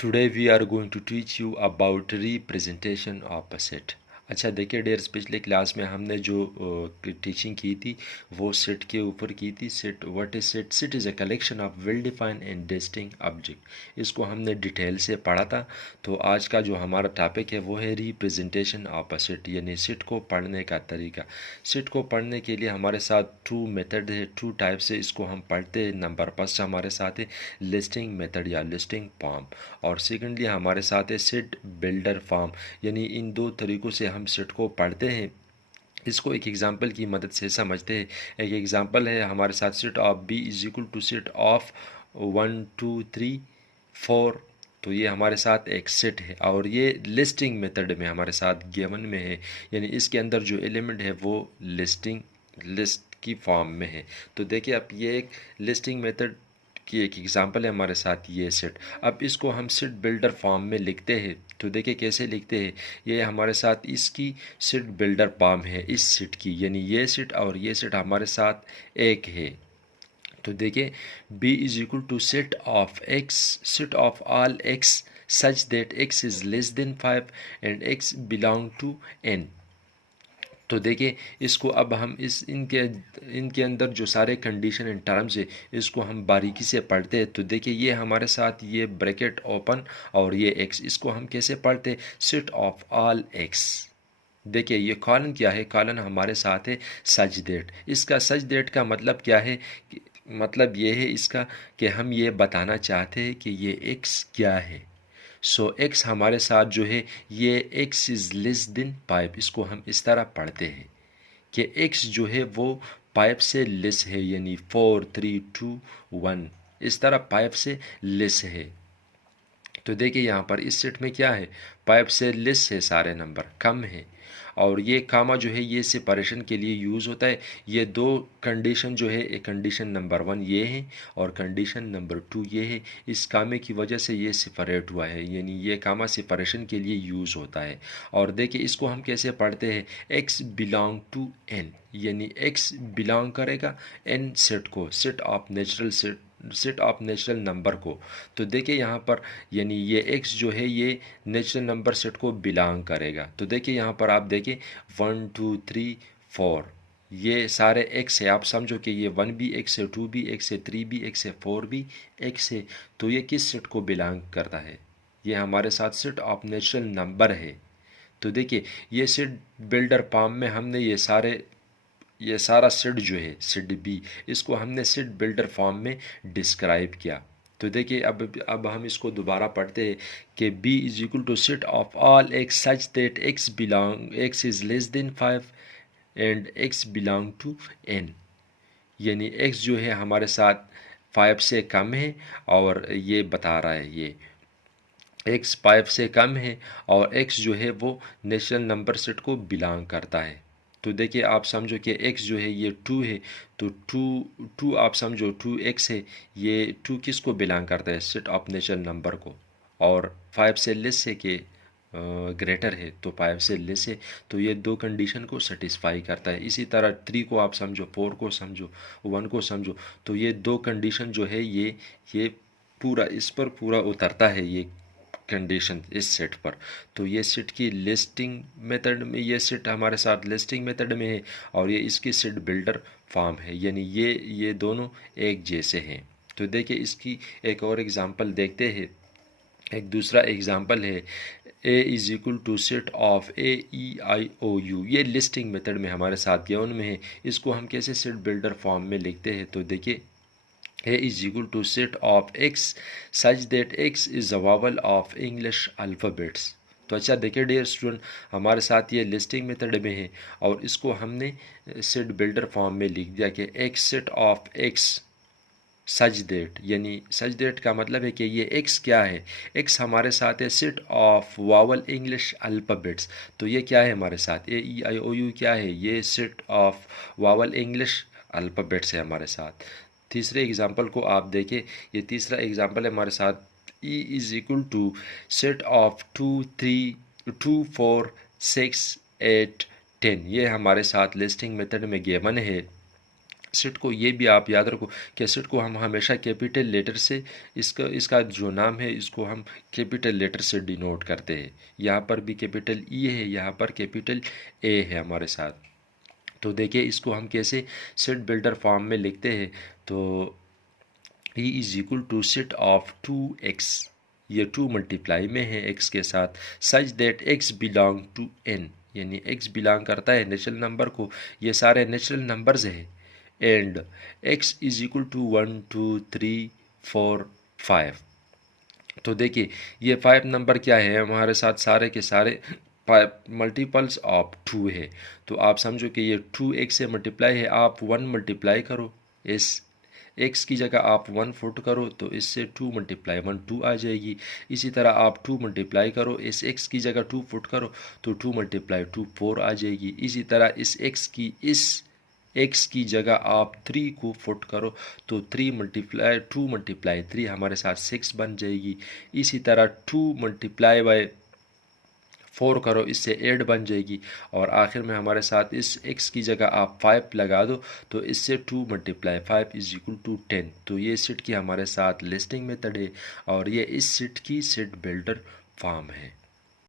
Today we are going to teach you about representation of a set। अच्छा देखिए dears, पिछले class में हमने जो टीचिंग की थी वो सेट के ऊपर की थी। Set what is set? Set is a collection of well defined and distinct object. इसको हमने डिटेल से पढ़ा था। तो आज का जो हमारा टॉपिक है वो है रिप्रेजेंटेशन ऑफ अ सेट, यानी सेट को पढ़ने का तरीका। सेट को पढ़ने के लिए हमारे साथ टू मेथड है, टू टाइप से इसको हम पढ़ते हैं। नंबर फर्स्ट हमारे साथ है लिस्टिंग मेथड या लिस्टिंग फॉर्म, और सेकेंडली हमारे साथ है सेट बिल्डर फॉर्म। यानी इन दो तरीक़ों से हम सेट को पढ़ते हैं। इसको एक एग्जांपल की मदद से समझते हैं। एक एग्जांपल है हमारे साथ set of B is equal to set of 1 2 3 4। तो ये हमारे साथ एक सेट है और ये लिस्टिंग मेथड में हमारे साथ गिवन में है, यानी इसके अंदर जो एलिमेंट है वो लिस्ट की फॉर्म में है। तो देखिए अब ये एक लिस्टिंग मेथड की एक एग्जांपल है हमारे साथ ये सेट। अब इसको हम सेट बिल्डर फॉर्म में लिखते हैं। तो देखिए कैसे लिखते हैं। ये हमारे साथ इसकी सेट बिल्डर फॉर्म है इस सेट की, यानी ये सेट और ये सेट हमारे साथ एक है। तो देखिए b is equal to set of x, set of all x such that x is less than 5 and x belong to n। तो देखिए इसको अब हम इनके अंदर जो सारे कंडीशन एंड टर्म्स है इसको हम बारीकी से पढ़ते हैं। तो देखिए ये हमारे साथ ये ब्रैकेट ओपन और ये x, इसको हम कैसे पढ़ते हैं? Set of all x। देखिए ये कॉलन क्या है? कॉलन हमारे साथ है सच दैट। इसका सच दैट का मतलब क्या है? मतलब ये है इसका कि हम ये बताना चाहते हैं कि ये x क्या है। सो x हमारे साथ जो है ये x इज़ लेस देन 5। इसको हम इस तरह पढ़ते हैं कि x जो है वो 5 से लेस है, यानी 4 3 2 1 इस तरह 5 से लेस है। तो देखिए यहाँ पर इस सेट में क्या है? 5 से लेस है, सारे नंबर कम है। और ये कामा जो है ये सेपरेशन के लिए यूज़ होता है। ये दो कंडीशन जो है, एक कंडीशन नंबर 1 ये है और कंडीशन नंबर 2 ये है। इस कामे की वजह से ये सेपरेट हुआ है, यानी ये कामा सेपरेशन के लिए यूज़ होता है। और देखिए इसको हम कैसे पढ़ते हैं? x बिलोंग टू n, यानी x बिलोंग करेगा n सेट को, सेट ऑफ नेचुरल नंबर को। तो देखिए यहाँ पर यानी ये x जो है ये नेचुरल नंबर सेट को बिलोंग करेगा। तो देखिए यहाँ पर आप देखिए 1 2 3 4 ये सारे x है। आप समझो कि ये 1 भी x है, 2 भी x है, 3 भी x है, 4 भी x है। तो ये किस सेट को बिलोंग करता है? ये हमारे साथ सेट ऑफ नेचुरल नंबर है। तो देखिए ये सेट बिल्डर फॉर्म में हमने ये सारा सेट जो है सेट बी, इसको हमने सेट बिल्डर फॉर्म में डिस्क्राइब किया। तो देखिए अब हम इसको दोबारा पढ़ते हैं कि b is equal to set of all x such that x is less than 5 and x belong to n। यानी x जो है हमारे साथ 5 से कम है और ये बता रहा है ये x 5 से कम है और x जो है वो नेचुरल नंबर सेट को बिलोंग करता है। तो देखिए आप समझो कि x जो है ये 2 है। तो 2 आप समझो 2x है, ये 2 किस को बिलोंग करता है? सेट ऑफ नेचुरल नंबर को। और 5 से लेस है कि ग्रेटर है, तो 5 से लेस है, तो ये दो कंडीशन को सेटिस्फाई करता है। इसी तरह 3 को आप समझो, 4 को समझो, 1 को समझो, तो ये दो कंडीशन जो है ये पूरा इस पर पूरा उतरता है ये कंडीशन इस सेट पर। तो ये सेट की लिस्टिंग मेथड में, ये सेट हमारे साथ लिस्टिंग मेथड में है और ये इसकी सेट बिल्डर फॉर्म है, यानी ये दोनों एक जैसे हैं। तो देखिए इसकी एक और एग्जांपल देखते हैं। एक दूसरा एग्जांपल है a is equal to set of AEIOU। ये लिस्टिंग मेथड में हमारे साथ गिवन में है। इसको हम कैसे सेट बिल्डर फॉर्म में लिखते हैं? तो देखिए a is equal to set of x such that x is a vowel of English alphabets। तो अच्छा देखिए डियर स्टूडेंट, हमारे साथ ये लिस्टिंग मेथड में है और इसको हमने सेट बिल्डर फॉर्म में लिख दिया कि x set of x such that, यानी सच दैट का मतलब है कि ये x क्या है? x हमारे साथ है set of vowel English alphabets. तो ये क्या है हमारे साथ? AEIOU क्या है? ये set of vowel English alphabets है हमारे साथ। तीसरे एग्जाम्पल को आप देखें। ये तीसरा एग्जाम्पल है हमारे साथ e is equal to set of 2 3 2 4 6 8 10। ये हमारे साथ लिस्टिंग मेथड में गिवन है। सेट को ये भी आप याद रखो कि सेट को हम हमेशा कैपिटल लेटर से इसका जो नाम है इसको हम कैपिटल लेटर से डिनोट करते हैं। यहाँ पर भी कैपिटल ई है, यहाँ पर कैपिटल ए है हमारे साथ। तो देखिए इसको हम कैसे सेट बिल्डर फॉर्म में लिखते हैं। तो E is equal to set of 2x, ये 2 मल्टीप्लाई में है x के साथ, such that x belong to n, यानी x बिलोंग करता है नेचुरल नंबर को, ये सारे नेचुरल नंबर्स है। And x is equal to 1 2 3 4 5। तो देखिए ये 5 नंबर क्या है हमारे साथ, सारे के सारे मल्टीपल्स ऑफ 2 है। तो आप समझो कि ये 2x से मल्टीप्लाई है, आप 1 मल्टीप्लाई करो, इस x की जगह आप 1 फुट करो तो इससे 2 मल्टीप्लाई 1 2 आ जाएगी। इसी तरह आप 2 मल्टीप्लाई करो, इस x की जगह 2 फुट करो तो 2 मल्टीप्लाई 2 4 आ जाएगी। इसी तरह इस x की जगह आप 3 को फुट करो तो 2 मल्टीप्लाई 3 हमारे साथ 6 बन जाएगी। इसी तरह 2 मल्टीप्लाई बाय 4 करो, इससे 8 बन जाएगी। और आखिर में हमारे साथ इस x की जगह आप 5 लगा दो तो इससे 2 मल्टीप्लाई 5 इज इक्वल टू 10। तो ये सेट की हमारे साथ लिस्टिंग मेथड है और ये इस सेट की सेट बिल्डर फॉर्म है।